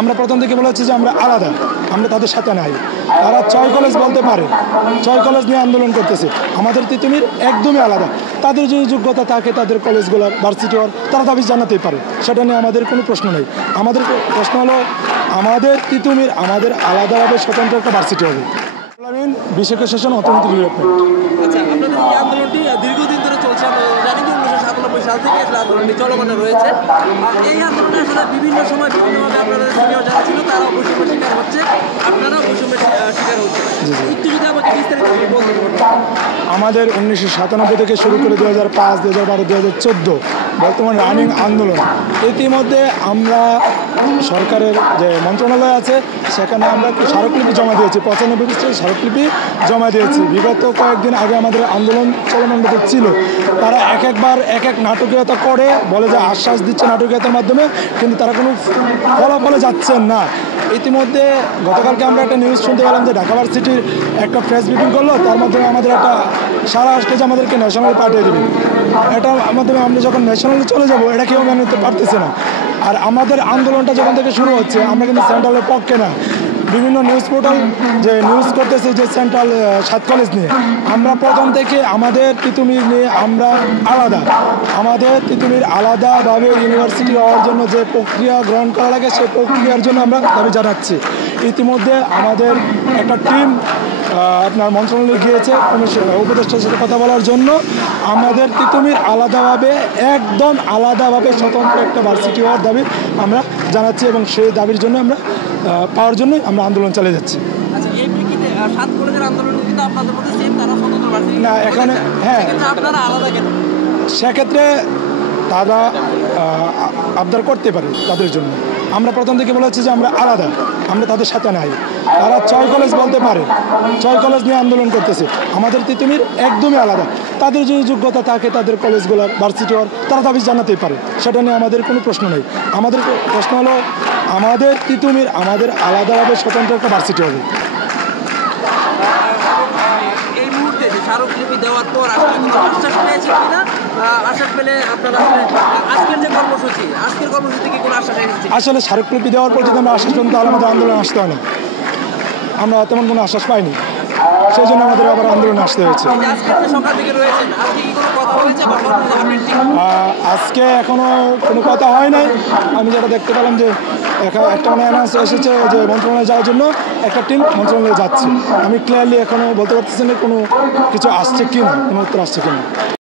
আমরা প্রথম থেকে বলেছি যে আমরা আলাদা, আমরা তাদের সাথে নাই। তারা 6 কলেজ বলতে পারে, 6 কলেজ নিয়ে আন্দোলন করতেছে। আমাদের তিতুমির একদমই আলাদা। তাদের যদি যোগ্যতা থাকে তাদের কলেজগুলোর ভার্সিটি হওয়ার, তারা দাবি জানাতেই পারে, সেটা নিয়ে আমাদের কোনো প্রশ্ন নেই। আমাদের প্রশ্ন হলো আমাদের তিতুমির আমাদের আলাদাভাবে স্বতন্ত্র একটা ভার্সিটি হবে। 20 সেশন অর্থনীতি ডেভেলপমেন্ট। আচ্ছা, আপনাদের এই আন্দোলনটি দীর্ঘদিন ধরে চলছে। আমরা জানি যে 1997 সাল থেকে আসলে আন্দোলনটি চলমান রয়েছে। এই আন্দোলনে আসলে বিভিন্ন সময় বিভিন্নভাবে আপনাদের সিনিয়র যারা ছিল তারা বৈষম্যের শিকার হচ্ছে, আপনারাও বৈষম্যের শিকার হচ্ছে। একটু যদি আমাকে বিস্তারিত বলতে পারবেন। আমাদের 1997 থেকে শুরু করে 2005, 2012, 2014 বর্তমান রানিং আন্দোলন। ইতিমধ্যে আমরা সরকারের যে মন্ত্রণালয় আছে সেখানে আমরা স্মারকলিপি জমা দিয়েছি, 95 পৃষ্ঠার স্মারকলিপি জমা দিয়েছি। বিগত কয়েকদিন আগে আমাদের আন্দোলন চলমান ছিল, তারা একবার এক নাটকীয়তা করে বলে যে আশ্বাস দিচ্ছে নাটকীয়তার মাধ্যমে, কিন্তু তারা কোনো ফলাফলে যাচ্ছেন না। ইতিমধ্যে গতকালকে আমরা একটা নিউজ শুনতে পেলাম যে ঢাকা ভার্সিটির একটা প্রেস ব্রিফিং করলো, তার মাধ্যমে আমাদের একটা সারা আসলে যে আমাদেরকে ন্যাশনাল পাঠিয়ে দেবে। এটার মাধ্যমে আমরা যখন ন্যাশনালে চলে যাব এটা কেউ মেনে নিতে পারতেছে না। আর আমাদের আন্দোলনটা যখন থেকে শুরু হচ্ছে আমরা কিন্তু সেন্ট্রালের পক্ষে না। বিভিন্ন নিউজ পোর্টাল যে নিউজ করতেছে যে সেন্ট্রাল 7 কলেজ নিয়ে, আমরা প্রথম থেকে আমাদের তিতুমির নিয়ে আমরা আলাদা। আমাদের তিতুমির আলাদাভাবে ইউনিভার্সিটি হওয়ার জন্য যে প্রক্রিয়া গ্রহণ করা লাগে সেই প্রক্রিয়ার জন্য আমরা দাবি জানাচ্ছি। ইতিমধ্যে আমাদের একটা টিম আপনার মন্ত্রণালয়ে গিয়েছে উপদেষ্টার সাথে কথা বলার জন্য। আমাদের তিতুমির আলাদাভাবে একদম আলাদাভাবে স্বতন্ত্র একটা ভার্সিটি হওয়ার দাবি আমরা জানাচ্ছি, এবং সেই দাবির জন্য আমরা পাওয়ার জন্যই আমরা আন্দোলন চালিয়ে যাচ্ছি। না এখানে হ্যাঁ, সেক্ষেত্রে তারা আবদার করতে পারে তাদের জন্য। আমরা প্রথম থেকে বলেছি যে আমরা আলাদা, আমরা তাদের সাথে নাই। তারা 6 কলেজ বলতে পারে, 6 কলেজ নিয়ে আন্দোলন করতেছে। আমাদের তিতুমির একদমই আলাদা। তাদের যদি যোগ্যতা থাকে তাদের কলেজগুলোর ভার্সিটি হওয়ার, তারা দাবি জানাতেই পারে, সেটা নিয়ে আমাদের কোনো প্রশ্ন নেই। আমাদের প্রশ্ন হলো আমাদের তিতুমির আমাদের আলাদাভাবে স্বতন্ত্র একটা ভার্সিটি হবে। স্মারকলিপি দেওয়ার পর আশ্বাস পেয়েছে কিনা, আশ্বাস পেলে আপনারা আজকের যে কর্মসূচি, আজকের কর্মসূচি থেকে কোনো আশ্বাস এসেছে? আসলে স্মারকলিপি দেওয়ার পর যদি আমরা আশ্বাস পাই তাহলে আমাদের আন্দোলন আসতে হয় না। আমরা তেমন কোনো আশ্বাস পাইনি, সেই জন্য আমাদের আবার আন্দোলনে আসতে হয়েছে। আজকে এখনো কোনো কথা হয় নাই। আমি যেটা দেখতে পেলাম যে একটা মানে অ্যানাউন্স এসেছে যে মন্ত্রণালয়ে যাওয়ার জন্য একটা টিম মন্ত্রণালয়ে যাচ্ছে। আমি ক্লিয়ারলি এখনো বলতে পারতেছি না কোনো কিছু আসছে কিনা, কোনো উত্তর আসছে কিনা।